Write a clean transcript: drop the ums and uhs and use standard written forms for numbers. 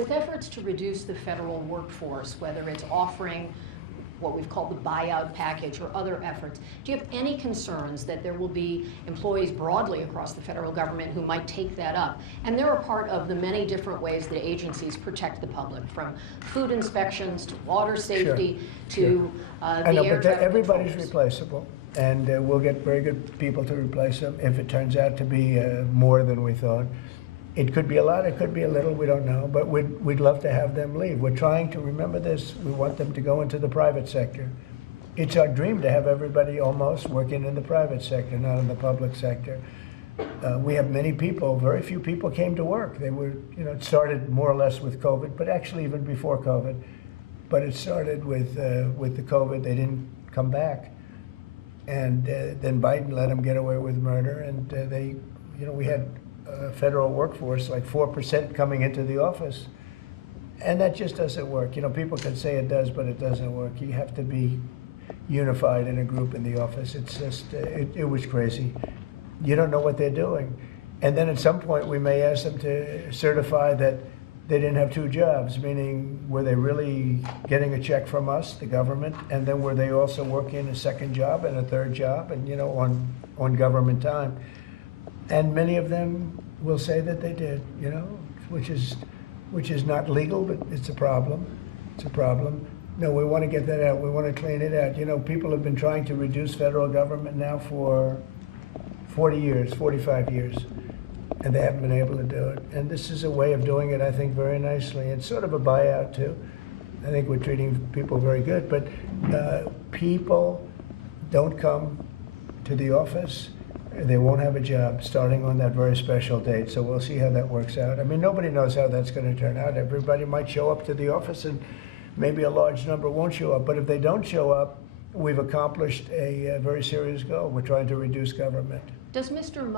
With efforts to reduce the federal workforce, whether it's offering what we've called the buyout package or other efforts, do you have any concerns that there will be employees broadly across the federal government who might take that up? And they're a part of the many different ways that agencies protect the public, from food inspections to water safety to I know, the air but traffic everybody's controllers. replaceable, and we'll get very good people to replace them if it turns out to be more than we thought. It could be a lot, it could be a little, we don't know, but we'd love to have them leave. We're trying to remember this. We want them to go into the private sector. It's our dream to have everybody almost working in the private sector, not in the public sector. We have many people, very few people came to work. They were, it started more or less with COVID, but actually even before COVID. But it started with the COVID. They didn't come back. And then Biden let them get away with murder. And we had a federal workforce like 4% coming into the office. And that just doesn't work. People can say it does, but it doesn't work. You have to be unified in a group in the office. It's just, it was crazy. You don't know what they're doing. And then at some point we may ask them to certify that they didn't have two jobs, meaning were they really getting a check from us, the government, and then were they also working a second job and a third job and, on government time? And many of them will say that they did, which is not legal, but it's a problem. It's a problem. No, we want to get that out. We want to clean it out. People have been trying to reduce federal government now for 40 years, 45 years, and they haven't been able to do it. And this is a way of doing it, I think, very nicely. It's sort of a buyout, too. I think we're treating people very good, but people don't come to the office. They won't have a job starting on that very special date, so we'll see how that works out. I mean, nobody knows how that's going to turn out. Everybody might show up to the office, and maybe a large number won't show up. But if they don't show up, we've accomplished a very serious goal. We're trying to reduce government. Does Mr.